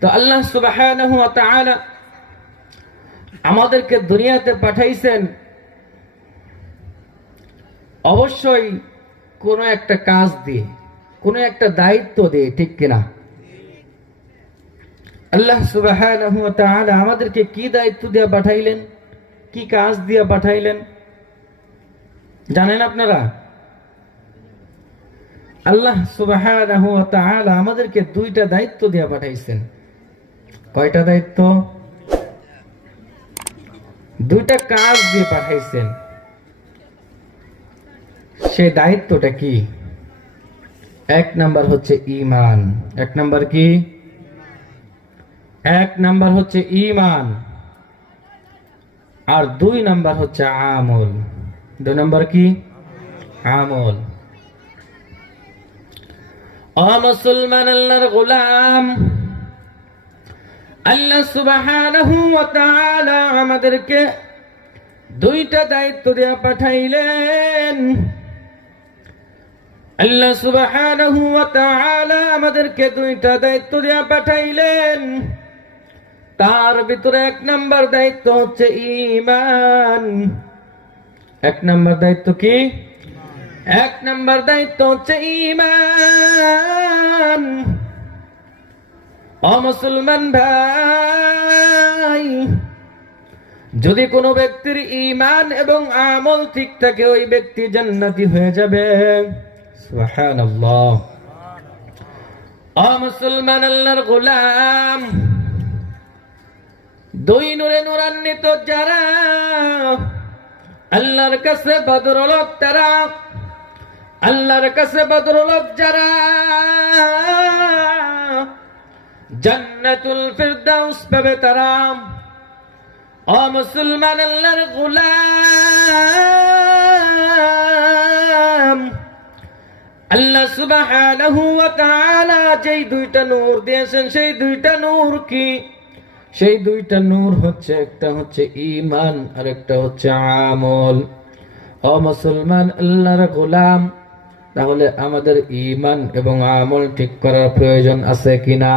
তো আল্লাহ সুবহানাহু ওয়া তাআলা আমাদেরকে দুনিয়াতে পাঠাইছেন অবশ্যই কোনো একটা কাজ দিয়ে, কোনো একটা দায়িত্ব দিয়ে, ঠিক কিনা? আল্লাহ সুবহানাহু ওয়া তাআলা আমাদেরকে কি দায়িত্ব দিয়ে পাঠাইলেন, কি কাজ দিয়ে পাঠাইলেন জানেন আপনারা? আল্লাহ সুবহানাহু ওয়া তাআলা আমাদেরকে দুইটা দায়িত্ব দিয়ে পাঠাইছেন। কয়টা দায়িত্ব? দুইটা কাজ দিয়ে পাঠাইছেন। সে দায়িত্বটা কি? এক নাম্বার হচ্ছে ঈমান। এক নাম্বার কি? এক নাম্বার হচ্ছে ঈমান, আর দুই নাম্বার হচ্ছে আমল। দুই নাম্বার কি? আমল। ও মুসলমান, আল্লাহর গোলাম, আল্লাহ সুবহানাহু ওয়া তাআলা আমাদেরকে দুইটা দায়িত্ব দিয়ে পাঠাইলেন। আল্লাহ সুবহানাহু ওয়া তাআলা আমাদেরকে দুইটা দায়িত্ব দিয়ে পাঠাইলেন। তার ভিতরে এক নাম্বার দায়িত্ব হচ্ছে ঈমান। এক নাম্বার দায়িত্ব কি? এক নাম্বার দায়িত্ব হচ্ছে ঈমান। ও মুসলমান ভাই, যদি কোনো ব্যক্তির ঈমান এবং আমল ঠিক থাকে, ওই ব্যক্তি জান্নাতি হয়ে যাবে। সুবহানাল্লাহ। ও মুসলমান, আল্লাহর গোলাম, দুই নূরে নূরান্বিত যারা আল্লাহর কাছে ভদ্রলোক, তারা আল্লাহর কাছে ভদ্রলোক যারা জান্নাতুল ফিরদাউস পাবে তারা। ও মুসলমান, আল্লাহর গোলাম, আল্লাহ সুবহানাহু ওয়া তাআলা যেই দুইটা নূর দিয়েছেন, সেই দুইটা নূর কি? সেই দুইটা নূর হচ্ছে, একটা হচ্ছে ঈমান আর একটা হচ্ছে আমল। ও মুসলমান, আল্লাহর গোলাম, তাহলে আমাদের ঈমান এবং আমল ঠিক করার প্রয়োজন আছে কিনা?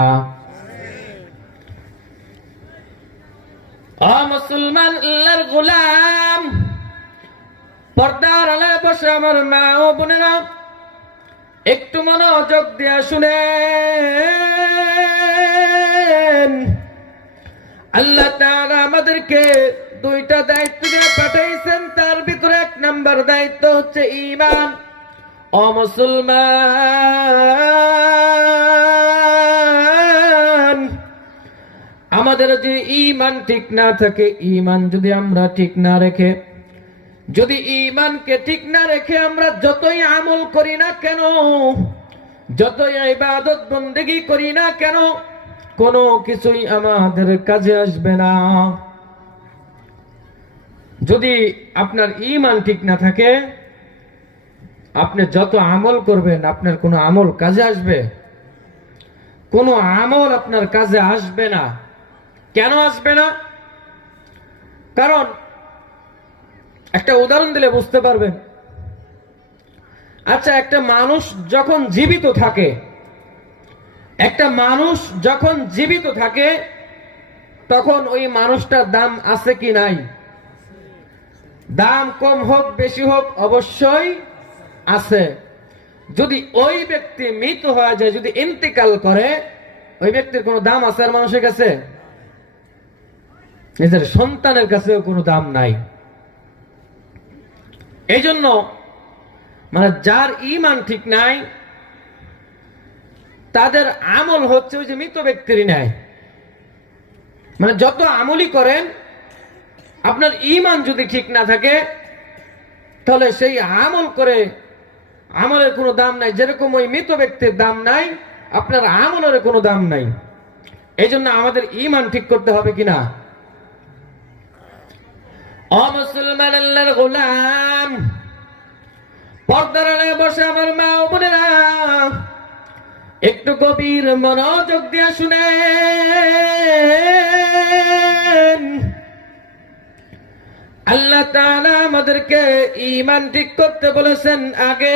ও মুসলমান, আল্লাহর গোলাম, পর্দার আড়ালে বসে আমার মা ও বোনেরা, একটু মনোযোগ দিয়ে শুনেন। আল্লাহ তাআলা আমাদেরকে দুইটা দায়িত্ব দিয়ে পাঠাইছেন। তার ভিতরে এক নাম্বার দায়িত্ব হচ্ছে ঈমান। ও মুসলমান, আমাদের যদি ঈমান ঠিক না থাকে, ঈমান যদি আমরা ঠিক না রেখে, যদি ঈমানকে ঠিক না রেখে আমরা যতই আমল করি না কেন, যতই ইবাদত বন্দেগী করি না কেন, কোনো কিছুই আমাদের কাজে আসবে না। যদি আপনার ঈমান ঠিক না থাকে, আপনি যত আমল করবেন, আপনার কোনো আমল কাজে আসবে? কোনো আমল আপনার কাজে আসবে না। কেন আসবে না? কারণ একটা উদাহরণ দিলে বুঝতে পারবেন। আচ্ছা, একটা মানুষ যখন জীবিত থাকে, একটা মানুষ যখন জীবিত থাকে, তখন ওই মানুষটার দাম আছে কি নাই? দাম কম হোক বেশি হোক অবশ্যই আছে। যদি ওই ব্যক্তি মৃত হয়ে যায়, যদি ইন্তেকাল করে, ওই ব্যক্তির কোনো দাম আছে আর মানুষের কাছে? নিজের সন্তানের কাছেও কোনো দাম নাই। এই জন্য মানে যার ঈমান ঠিক নাই, তাদের আমল হচ্ছে ওই যে মৃত ব্যক্তির ন্যায়। মানে যত আমলই করেন, আপনার ঈমান যদি ঠিক না থাকে, তাহলে সেই আমল করে আমলের কোনো দাম নাই। যেরকম ওই মৃত ব্যক্তির দাম নাই, আপনার আমলের কোনো দাম নাই। এই জন্য আমাদের ঈমান ঠিক করতে হবে কিনা? ও মুসলমান, আল্লাহর গোলাম, পর্দার আড়ালে বসে আমার মা ও বোনেরা, একটু গভীর মনোযোগ দিয়ে শুনেন। আল্লাহ তাআলা আমাদেরকে ঈমান ঠিক করতে বলেছেন আগে,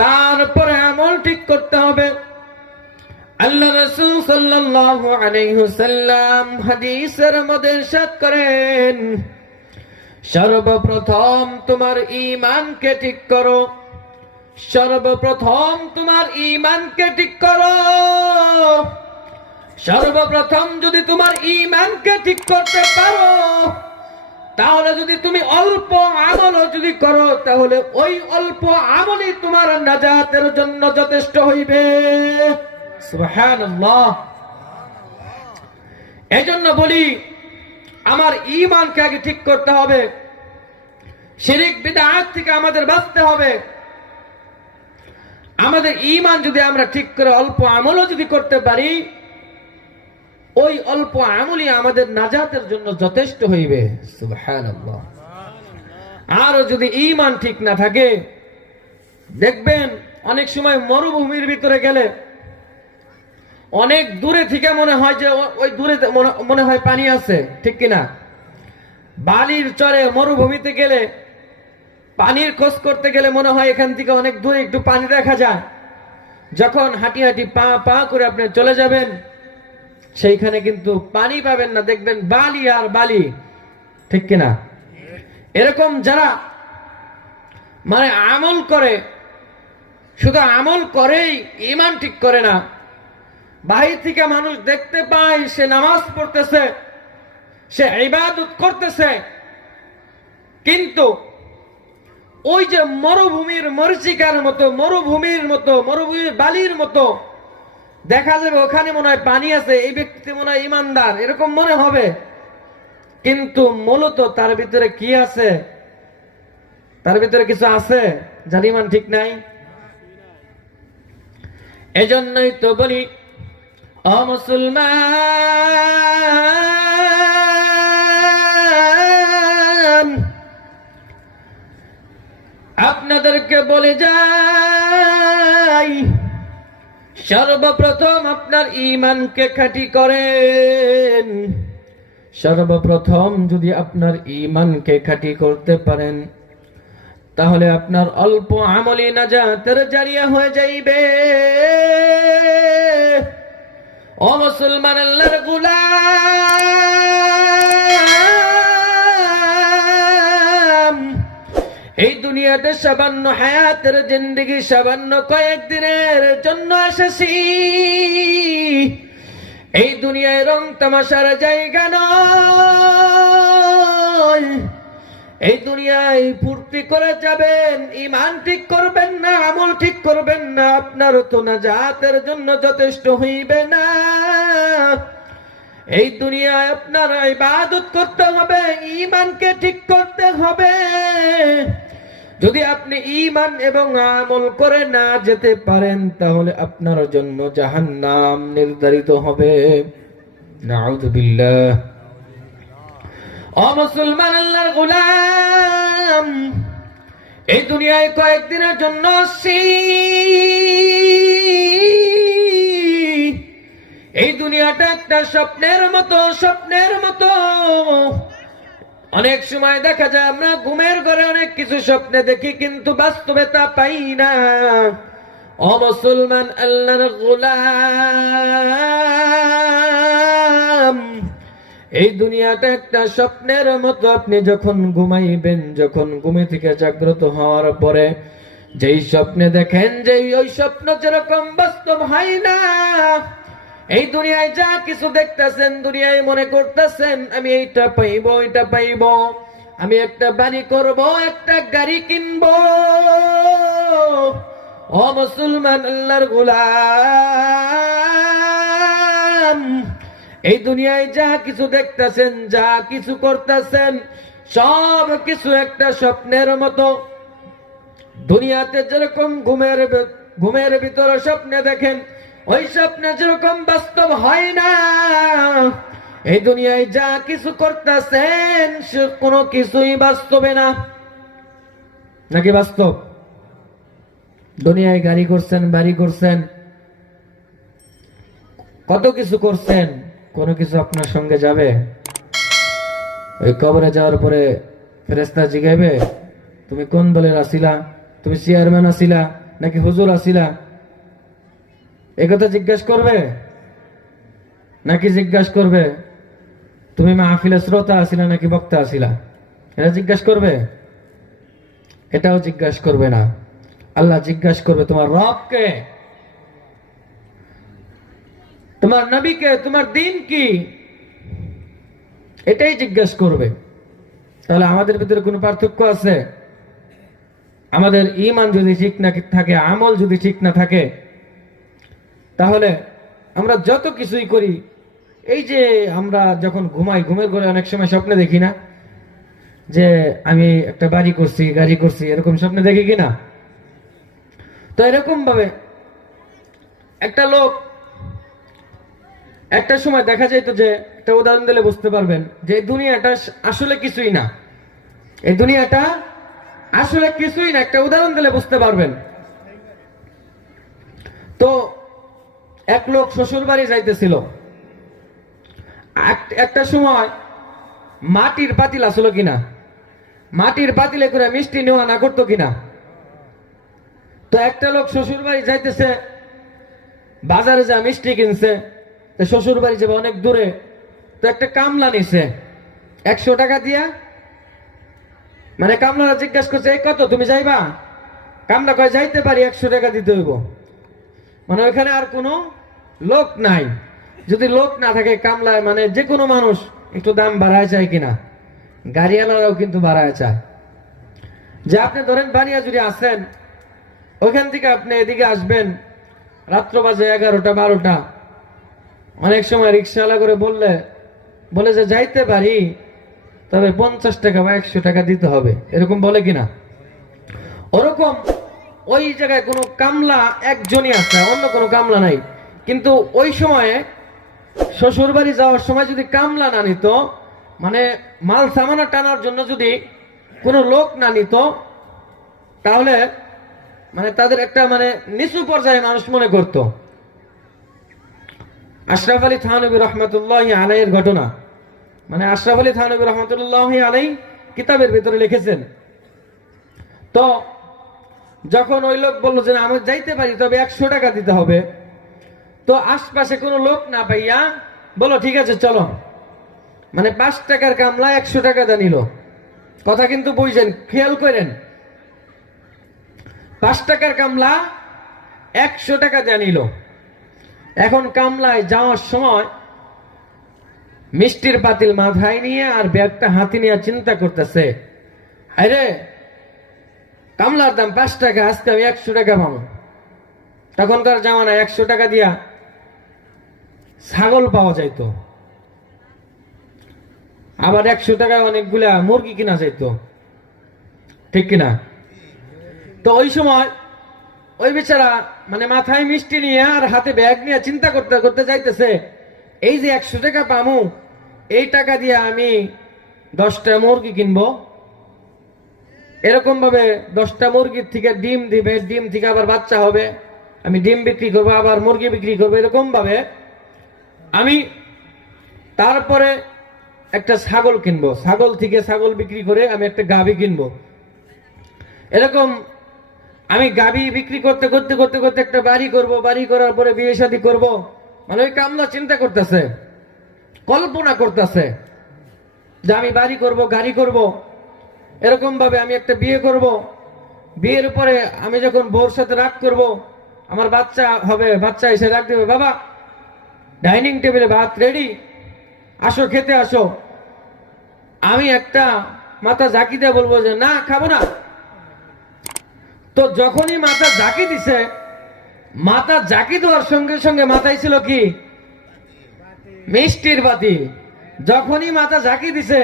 তারপরে আমল ঠিক করতে হবে। আল্লাহ রাসূল সাল্লাল্লাহু আলাইহি ওয়াসাল্লাম হাদিসের মধ্যে ইরশাদ করেন, সর্বপ্রথম তোমার ঈমানকে ঠিক করো, সর্বপ্রথম তোমার ঈমানকে ঠিক করো। সর্বপ্রথম যদি তোমার ঈমানকে ঠিক করতে পারো, তাহলে যদি তুমি অল্প আমলও যদি করো, তাহলে ওই অল্প আমলই তোমার নাজাতের জন্য যথেষ্ট হইবে। সুবহানাল্লাহ। এজন্য বলি, আমার ঈমানকে আগে ঠিক করতে হবে, শিরক বিদআত থেকে আমাদের বাঁচতে হবে। আমাদের ঈমান যদি আমরা ঠিক করে অল্প আমলও যদি করতে পারি, ওই অল্প আমলই আমাদের নাজাতের জন্য যথেষ্ট হইবে। সুবহানাল্লাহ। আর যদি ঈমান ঠিক না থাকে, দেখবেন অনেক সময় মরুভূমির ভিতরে গেলে অনেক দূরে থেকে মনে হয় যে ওই দূরে মনে হয় পানি আছে, ঠিক কিনা? বালির চরে মরুভূমিতে গেলে পানির খোঁজ করতে গেলে মনে হয় এখান থেকে অনেক দূরে একটু পানি দেখা যায়। যখন হাঁটি হাঁটি পা পা করে আপনি চলে যাবেন, সেইখানে কিন্তু পানি পাবেন না, দেখবেন বালি আর বালি, ঠিক কিনা? এরকম যারা মানে আমল করে, শুধু আমল করেই ঈমান ঠিক করে না, বাহির থেকে মানুষ দেখতে পায় সে নামাজ পড়তেছে, সে ইবাদত করতেছে, কিন্তু ওই যে মরুভূমির মরীচিকার মতো, মরুভূমির বালির মতো দেখা যাবে, ওখানে মনে হয় পানি আছে, এই ব্যক্তি মনে হয় ইমানদার, এরকম মনে হবে, কিন্তু মূলত তার ভিতরে কি আছে? তার ভিতরে কিছু আছে যার ঈমান ঠিক নাই। এজন্যই তো বলি, ও মুসলমান, আপনাদেরকে বলে যাই, সর্বপ্রথম আপনার ঈমানকে খাঁটি করেন। সর্বপ্রথম যদি আপনার ঈমানকে খাঁটি করতে পারেন, তাহলে আপনার অল্প আমলি নাজাতের জারিয়া হয়ে যাইবে। ও মুসলমান, আল্লাহর গোলাম, এই দুনিয়াতে সামান্য হায়াতের জিন্দেগি, সামান্য কয়েকদিনের জন্য এসেছি। এই দুনিয়ায় রং তামাশার জায়গা নয়। এই দুনিয়ায় ফুর্তি করে যাবেন, ঈমান ঠিক করবেন না, আমল ঠিক করবেন না, আপনার তো নাজাতের জন্য যথেষ্ট হইবে না। এই দুনিয়ায় আপনার ইবাদত করতে হবে, ঈমানকে ঠিক করতে হবে। যদি আপনি ঈমান এবং আমল করে না যেতে পারেন, তাহলে আপনার জন্য জাহান্নাম নির্ধারিত হবে। নাউযু বিল্লাহ। ও মুসলমান, আল্লাহর গোলাম, এই দুনিয়ায় কয়েকদিনের জন্য আসছি। এই দুনিয়াটা একটা স্বপ্নের মতো। অনেক সময় দেখা যায় আমরা ঘুমের ঘরে অনেক কিছু স্বপ্নে দেখি, কিন্তু বাস্তবে তা পাই না। ও মুসলমান, আল্লাহর গোলাম, এই দুনিয়াটা একটা স্বপ্নের মতো। আপনি যখন ঘুমাইবেন, যখন ঘুমে থেকে জাগ্রত হওয়ার পরে যেই স্বপ্নে দেখেন, ওই স্বপ্ন যেরকম বাস্তব হয় না। এই দুনিয়ায় যা কিছু দেখতেছেন, দুনিয়ায় মনে করতেছেন আমি এইটা পাইবো, ওইটা পাইবো, আমি একটা বাড়ি করব, একটা গাড়ি কিনবো। ও মুসলমান, আল্লাহর গোলাম, এই দুনিয়ায় যা কিছু দেখতেছেন, যা কিছু করতেছেন, সব কিছু একটা স্বপ্নের মতো। দুনিয়াতে যেরকম ঘুমের ভিতরে স্বপ্নে দেখেন, ওই স্বপ্নে যেরকম বাস্তব হয় না। এই দুনিয়ায় যা কিছু করতেছেন, সে কোনো কিছুই বাস্তবে না। নাকি বাস্তব? দুনিয়ায় গাড়ি করছেন, বাড়ি করছেন, কত কিছু করছেন, কোনো কিছু আপনার সঙ্গে যাবে? ওই কবরে যাওয়ার পরে ফেরেশতা জিগাইবে, তুমি কোন দলের আসিলা? তুমি চেয়ারম্যান আসিলা নাকি হুজুর আসিলা? এই কথা জিজ্ঞাসা করবে নাকি জিজ্ঞাসা করবে তুমি মাহফিলে শ্রোতা আছিলা নাকি বক্তা আছিলা? এটা জিজ্ঞাসা করবে? এটাও জিজ্ঞাসা করবে না। আল্লাহ জিজ্ঞাসা করবে তোমার রবকে, তোমার নবীকে, তোমার দিন কি, এটাই জিজ্ঞাসা করবে। তাহলে আমাদের ভিতরে কোনো পার্থক্য আছে? আমাদের ঈমান যদি ঠিক না থাকে, আমল যদি ঠিক না থাকে, তাহলে আমরা যত কিছুই করি, এই যে আমরা যখন ঘুমাই, ঘুমের ঘরে অনেক সময় স্বপ্নে দেখি না যে আমি একটা বাড়ি করছি, গাড়ি করছি, এরকম স্বপ্নে দেখি কিনা? তো এরকম ভাবে একটা লোক একটা সময় দেখা যাইত যে, একটা উদাহরণ দিলে বুঝতে পারবেন যে এই দুনিয়াটা আসলে কিছুই না, এই দুনিয়াটা আসলে কিছুই না, একটা উদাহরণ দিলে বুঝতে পারবেন। তো এক লোক শ্বশুর বাড়ি যাইতেছিল, একটা সময় মাটির পাতিল আসলো কিনা, মাটির পাতিলে করে মিষ্টি নেওয়া না করতো কিনা। তো একটা লোক শ্বশুর বাড়ি যাইতেছে, বাজারে যা মিষ্টি কিনছে, শ্বশুর বাড়ি যাবে অনেক দূরে, তো একটা কামলা নিছে 100 টাকা দিয়া। মানে কামলারা জিজ্ঞাসা করছে এই কত, তুমি যাইবা? কামলা কয় যাইতে পারি, 100 টাকা দিতে হইব। মানে ওইখানে আর কোনো লোক নাই। যদি লোক না থাকে কামলায়, মানে যে কোনো মানুষ একটু দাম বাড়ায় চায় কিনা, গাড়িওয়ালারাও কিন্তু বাড়ায় চায়। যে আপনি ধরেন বানিয়া যদি আসেন, ওইখান থেকে আপনি এদিকে আসবেন, রাত্র বাজে 11টা 12টা, অনেক সময় রিক্সাওয়ালা করে বলে যে যাইতে পারি, তবে 50 টাকা বা 100 টাকা দিতে হবে, এরকম বলে কিনা? ওরকম ওই জায়গায় কোনো কামলা একজনই আছে, অন্য কোনো কামলা নাই। কিন্তু ওই সময়ে শ্বশুর বাড়ি যাওয়ার সময় যদি কামলা না নিত, মানে মাল সামানা টানার জন্য যদি কোনো লোক না নিত, তাহলে মানে তাদের একটা মানে নিচু পর্যায়ে মানুষ মনে করত। আশরাফ আলী থানভী রহমতুল্লাহ আলাইয়ের ঘটনা, মানে আশরাফ আলী থানভী রহমতুল্লাহ আলাই কিতাবের ভিতরে লিখেছেন। তো যখন ওই লোক বললো যে আমি যাইতে পারি, তবে 100 টাকা দিতে হবে, তো আশপাশে কোনো লোক না পাইয়া বলো ঠিক আছে চলো, মানে 5 টাকার কামলা 100 টাকা দিয়ে নিল। কথা কিন্তু বুঝছেন, খেয়াল করেন, 5 টাকার কামলা 100 টাকা দিয়ে নিল। এখন কামলায় যাওয়ার সময় মিষ্টির পাতিল মাথায় নিয়ে আর ব্যাগটা হাতে নিয়ে চিন্তা করতেছে, আরে কামলার দাম 5 টাকা, আজকে আমি 100 টাকা পাবো। তখনকার জামানায় 100 টাকা দিয়া ছাগল পাওয়া যাইতো, আবার 100 টাকায় অনেকগুলা মুরগি কিনা যাইতো, ঠিক কিনা? তো ওই সময় ওই বেচারা মানে মাথায় মিষ্টি নিয়ে আর হাতে ব্যাগ নিয়ে চিন্তা করতে করতে যাইতেছে, এই যে 100 টাকা পামু, এই টাকা দিয়ে আমি 10টা মুরগি কিনবো, এরকম ভাবে 10টা মুরগির থেকে ডিম দিবে, ডিম থেকে আবার বাচ্চা হবে, আমি ডিম বিক্রি করবো, আবার মুরগি বিক্রি করবো, এরকম ভাবে আমি তারপরে একটা ছাগল কিনবো, ছাগল থেকে ছাগল বিক্রি করে আমি একটা গাভী কিনবো, এরকম আমি গাভী বিক্রি করতে করতে করতে করতে একটা বাড়ি করব, বাড়ি করার পরে বিয়ে শাদী করবো। মানে ওই কামলা চিন্তা করতেছে, কল্পনা করতেছে যে আমি বাড়ি করব, গাড়ি করব, এরকম ভাবে আমি একটা বিয়ে করব, বিয়ের পরে আমি যখন বউর সাথে রাগ করব, আমার বাচ্চা হবে, বাচ্চা এসে রাগ দেবে, বাবা ডাইনিং টেবিলে ভাত রেডি, আসো খেতে আসো। আমি একটা মাথা ঝাঁকি দিয়ে বলবো যে না খাবো না। তো যখনই মাথা ঝাঁকি দিছে, মাথা ঝাঁকি দেওয়ার সঙ্গে সঙ্গে মাথায় ছিল কি? মিষ্টির বাতি। যখনই মাথা ঝাঁকি দিছে,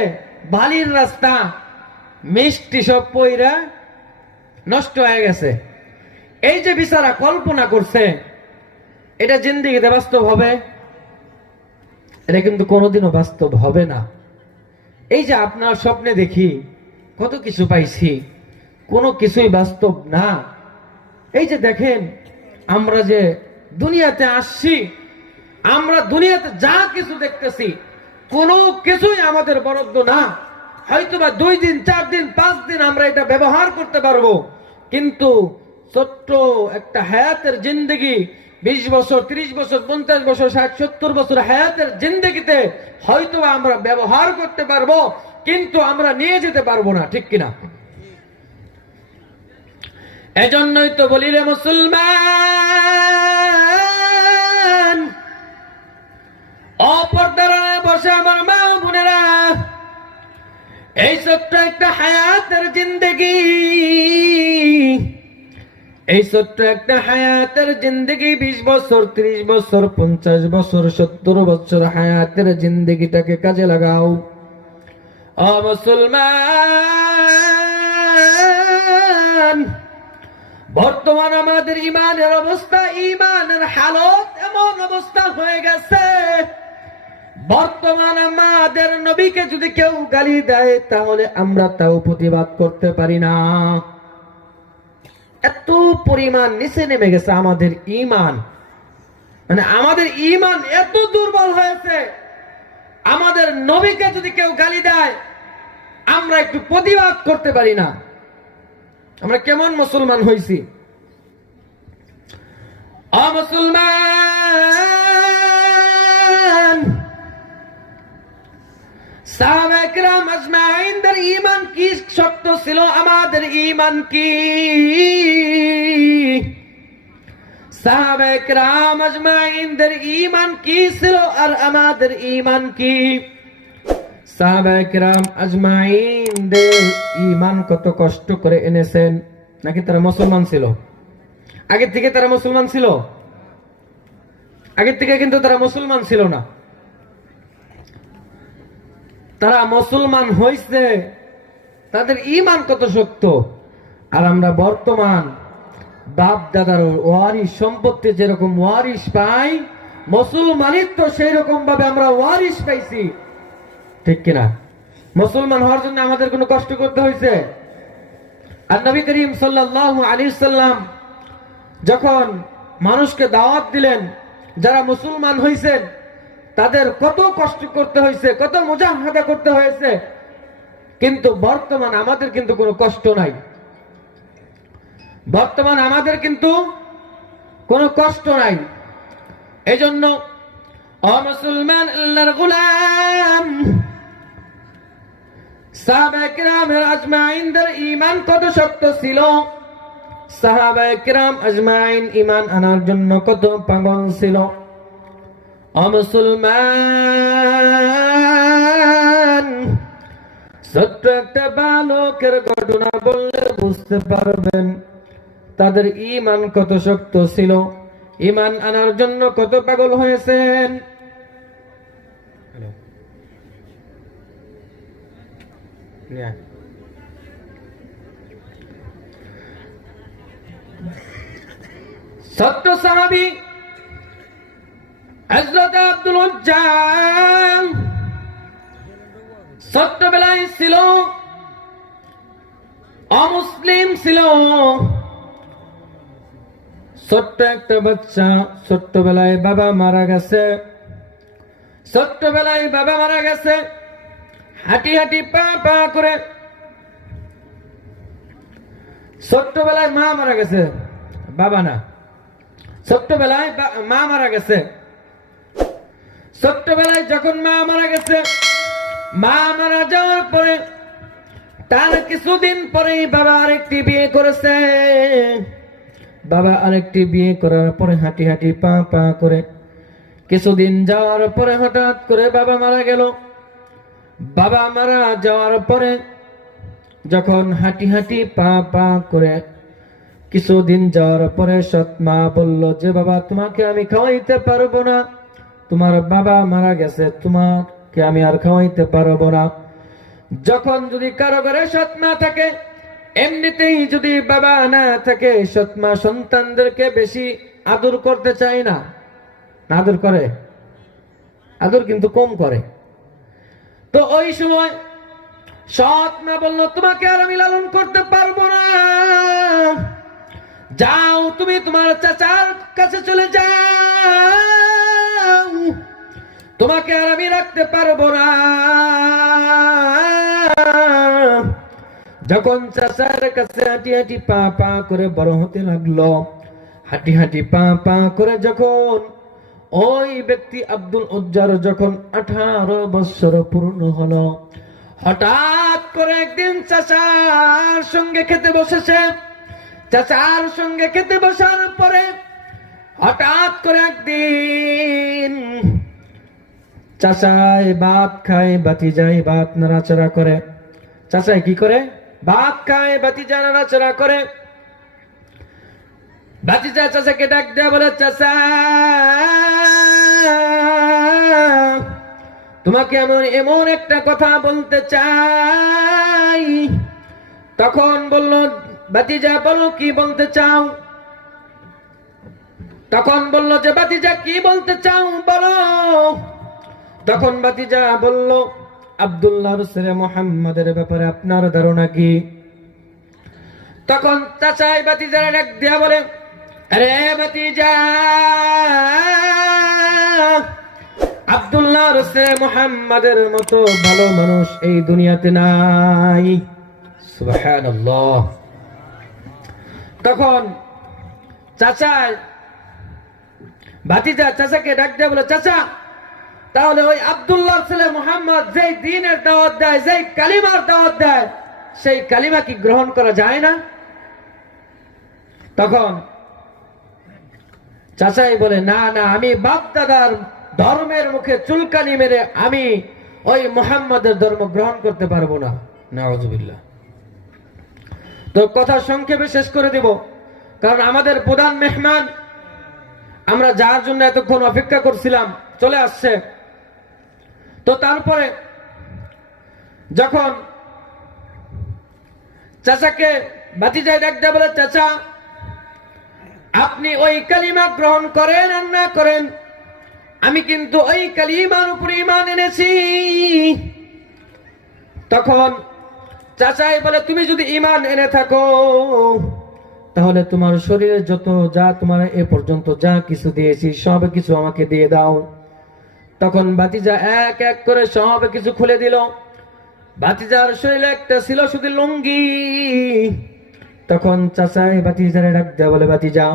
বালির রাস্তা, মিষ্টি সব পইরা নষ্ট হয়ে গেছে। এই যে বিচারা কল্পনা করছে, এটা জিন্দেগিতে বাস্তব হবে? এটা কিন্তু কোনোদিনও বাস্তব হবে না। এই যে আপনার স্বপ্নে দেখি কত কিছু পাইছি, কোনো কিছুই বাস্তব না। এই যে দেখেন, আমরা যে দুনিয়াতে আসছি, আমরা দুনিয়াতে যা কিছু দেখতেছি, কোনো কিছুই আমাদের বরাদ্দ না। হয়তোবা 2 দিন 4 দিন 5 দিন আমরা এটা ব্যবহার করতে পারবো, কিন্তু ছোট্ট একটা হায়াতের জিন্দগি, 20 বছর, 30 বছর, 50 বছর, 60, 70 বছর হায়াতের জিন্দেগিতে হয়তো আমরা ব্যবহার করতে পারবো, কিন্তু আমরা নিয়ে যেতে পারবো না, ঠিক কিনা? এজন্যই তো বলি রে মুসলমান, অপর্দার বসে আমার মা বোনেরা, এই ছোট্ট একটা হায়াতের জিন্দেগি, এই ছোট্ট একটা হায়াতের জিন্দেগি 20 বছর, 30 বছর, 50 বছর, 70 বছর হায়াতের জিন্দেগিটাকে কাজে লাগাও। ও মুসলমান, বর্তমান আমাদের ইমানের অবস্থা, ইমানের হালত এমন অবস্থা হয়ে গেছে, বর্তমান আমাদের নবীকে যদি কেউ গালি দেয় তাহলে আমরা তাও প্রতিবাদ করতে পারি না। এত পরিমাণ নিচে নেমে গেছে আমাদের ঈমান, মানে আমাদের ঈমান এত দুর্বল হয়েছে, আমাদের নবীকে যদি কেউ গালি দেয় আমরা একটু প্রতিবাদ করতে পারি না। আমরা কেমন মুসলমান হইছি? মুসলমান, সাহাবায়ে কেরাম আজমাইনদের ঈমান কি শক্ত ছিল, আমাদের ঈমান কি? সাহাবায়ে কেরাম আজমাইনদের ঈমান কি ছিল আর আমাদের ঈমান কি? সাহাবায়ে কেরাম আজমাইনদের ঈমান কত কষ্ট করে এনেছেন, নাকি তারা মুসলমান ছিল? আগে থেকে তারা মুসলমান ছিল? আগের থেকে কিন্তু তারা মুসলমান ছিল না, তারা মুসলমান হয়েছে, তাদের ঈমান কত শক্ত। আর আমরা বর্তমান বাপ দাদার ওয়ারিশ সম্পত্তি যেরকম ওয়ারিশ পাই, মুসলমানিত্ব সেই রকম ভাবে আমরা ওয়ারিশ পাইছি, ঠিক কিনা? মুসলমান হওয়ার জন্য আমাদের কোনো কষ্ট করতে হয়েছে? আর নবী করিম সাল্লাল্লাহু আলাইহি সাল্লাম যখন মানুষকে দাওয়াত দিলেন, যারা মুসলমান হয়েছেন তাদের কত কষ্ট করতে হয়েছে, কত মুজাহাদা করতে হয়েছে, কিন্তু বর্তমান আমাদের কিন্তু কোনো কষ্ট নাই, বর্তমান আমাদের কিন্তু কোনো কষ্ট নাই। এজন্য ও মুসলমান, আল্লাহর গোলাম, সাহাবায়ে কেরামের আজমাইনদের ঈমান কত শক্ত ছিল, সাহাবায়ে কেরাম আজমাইন ঈমান আনার জন্য কত পাগল ছিল। ও মুসলমান, ছোট্ট একটা বালকের ঘটনা বললে বুঝতে পারবেন তাদের ঈমান কত শক্ত ছিল, ঈমান আনার জন্য কত পাগল হয়েছেন। ছোট্ট সাহাবী হযরত আব্দুল উজ্জা ছোট্টবেলায় ছিল, অমুসলিম ছিল, ছোট্ট একটা বাচ্চা, ছোট্টবেলায় বাবা মারা গেছে, ছোট্টবেলায় বাবা মারা গেছে, হাঁটি হাঁটি পা পা করে, ছোট্টবেলায় মা মারা গেছে, বাবা না, ছোট্টবেলায় মা মারা গেছে। ছোট্টবেলায় যখন মা মারা গেছে, মা মারা যাওয়ার পরে তার কিছুদিন পরেই বাবা আরেকটি বিয়ে করেছে। বাবা আরেকটি বিয়ে করার পরে হাঁটি হাঁটি পা পা করে কিছুদিন যাওয়ার পরে হঠাৎ করে বাবা মারা গেল। বাবা মারা যাওয়ার পরে যখন হাঁটি হাঁটি পা পা করে কিছুদিন যাওয়ার পরে সৎ মা বলল যে বাবা, তোমাকে আমি খাওয়াইতে পারবো না, তোমার বাবা মারা গেছে, তোমাকে আমি আর খাওয়াইতে পারবো না। যখন যদি কারো ঘরে সৎ মা থাকে, এমনিতেই যদি বাবা না থাকে, সৎ মা সন্তানদেরকে বেশি আদর করতে চায় না, আদর করে, আদর কিন্তু কম করে। তো ওই সময় সৎ মা বলল, তোমাকে আর আমি লালন করতে পারবো না, যাও তুমি তোমার চাচার কাছে চলে যাও, তোমাকে আর আমি রাখতে পারবো না। যখন চাচার কাছে হাঁটি হাঁটি পা পা করে বড় হতে লাগলো, হাঁটি হাঁটি পা পা করে যখন ওই ব্যক্তি আব্দুল উজ্জার যখন 18 বছর পূর্ণ হলো, হঠাৎ করে একদিন চাচার সঙ্গে খেতে বসেছে। চাচার সঙ্গে খেতে বসার পরে হঠাৎ করে একদিন চাচায় ভাত খায়, ভাতিজায় ভাত নাড়াচাড়া করে। চাচায় কি করে? ভাত খায়, ভাতিজা নাড়াচাড়া করে। ভাতিজা চাচাকে ডাক দেয়া বলে, চাচা তোমাকে এমন একটা কথা বলতে চাই। তখন বলল, ভাতিজা বলো কি বলতে চাও? তখন বলল যে, ভাতিজা কি বলতে চাও বলো। তখন ভাতিজা বলল, আব্দুল্লাহর ছেলে মুহাম্মাদের ব্যাপারে আপনার ধারণা কি? তখন চাচাই ভাতিজার ডাক দিয়া বলে, আরে ভাতিজা, আব্দুল্লাহর ছেলে মুহাম্মাদের মতো ভালো মানুষ এই দুনিয়াতে নাই। সুবহানাল্লাহ। তখন চাচাই ভাতিজা চাচাকে ডাক দিয়া বলে, চাচা তাহলে ওই আব্দুল্লাহর ছেলে মুহাম্মদ যেই দ্বীনের দাওয়াত দেয়, যেই কালিমার দাওয়াত দেয়, সেই কালিমা কি গ্রহণ করা যায় না? তখন চাচাই বলে, না না, আমি বাপ দাদার ধর্মের মুখে চুলকানি মেরে আমি ওই মুহাম্মাদের ধর্ম গ্রহণ করতে পারবো না। নাউযুবিল্লাহ। তো কথা সংক্ষেপে শেষ করে দিব, কারণ আমাদের প্রধান মেহমান, আমরা যার জন্য এতক্ষণ অপেক্ষা করছিলাম, চলে আসছে। তো তারপরে যখন চাচাকে ভাতিজায় ডাক দেয়া বলে, চাচা আপনি ওই কালিমা গ্রহণ করেন আর না করেন, আমি কিন্তু ওই কালিমার উপর ঈমান এনেছি। তখন চাচাই বলে, তুমি যদি ঈমান এনে থাকো তাহলে তোমার শরীরে যত যা তোমার এ পর্যন্ত যা কিছু দিয়েছি সব কিছু আমাকে দিয়ে দাও। তখন ভাতিজা এক এক করে সব কিছু খুলে দিল। ভাতিজার শরীরে একটা ছিল শুধু লুঙ্গি। তখন চাচাই ভাতিজারে ডাক দেয়া বলে, ভাতিজা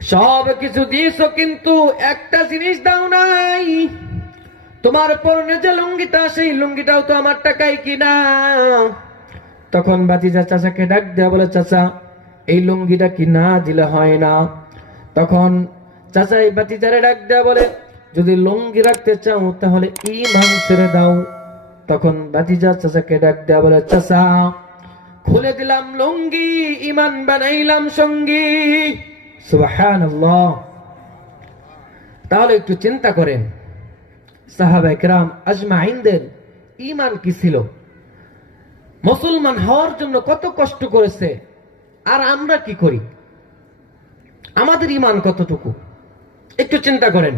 সব কিছু দিয়েছো কিন্তু একটা জিনিস দাও নাই, তোমার পরনে যে লুঙ্গিটা, সেই লুঙ্গিটাও তো আমার টাকায় কিনা। তখন ভাতিজা চাচাকে ডাক দেয়া বলে, চাচা এই লুঙ্গিটা কি না দিলে হয় না? তখন চাচাই ভাতিজারে ডাক দেয়া বলে, যদি লুঙ্গি রাখতে চাও তাহলে ঈমান ছেড়ে দাও। তখন ভাতিজা চাচাকে ডাক দেয়া বলে, চাচা খুলে দিলাম লুঙ্গি, ঈমান বানাইলাম সঙ্গী। সুবহানাল্লাহ। তাহলে একটু চিন্তা করেন, সাহাবায়ে কেরাম আজমাইনদের ঈমান কি ছিল? মুসলমান হওয়ার জন্য কত কষ্ট করেছে, আর আমরা কি করি? আমাদের ঈমান কতটুকু? একটু চিন্তা করেন।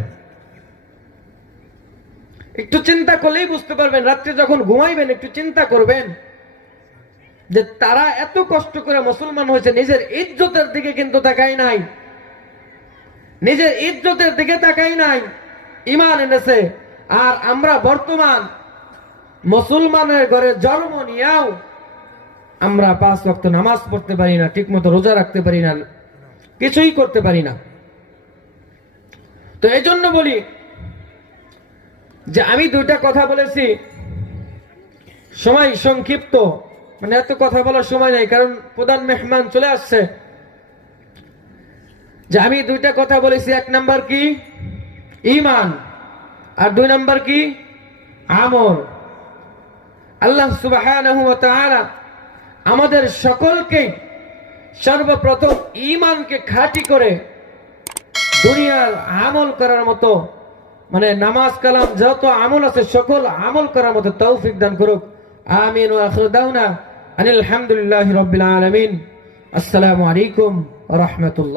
একটু চিন্তা করলেই বুঝতে পারবেন। রাত্রে যখন ঘুমাইবেন একটু চিন্তা করবেন যে তারা এত কষ্ট করে মুসলমান হয়েছে, নিজের ইজ্জতের দিকে কিন্তু তাকাই নাই, নিজের ইজ্জতের দিকে তাকাই নাই, ঈমান এনেছে। আর আমরা বর্তমান মুসলমানের ঘরে জন্ম নিয়েও আমরা 5 ওয়াক্ত নামাজ পড়তে পারি না, ঠিক মতো রোজা রাখতে পারি না, কিছুই করতে পারি না। তো এই জন্য বলি যে আমি দুইটা কথা বলেছি, সময় সংক্ষিপ্ত, মানে এত কথা বলার সময় নাই, কারণ প্রধান মেহমান চলে আসছে। যে আমি দুইটা কথা বলেছি, 1 নাম্বার কি? ঈমান, আর 2 নাম্বার কি? আমল। আল্লাহ সুবহানাহু ওয়া তাআলা আমাদের সকলকে সর্বপ্রথম ঈমানকে খাঁটি করে দুনিয়ার আমল করার মতো, মানে নামাজ কালাম যত আমল আছে সকল আমল করার মতো তৌফিক দান করুক। আমিন। ওয়া আখিরু দাওনা আনিল হামদুলিল্লাহি রাব্বিল আলামিন। আসসালামু আলাইকুম ওয়া রাহমাতুল্লাহ।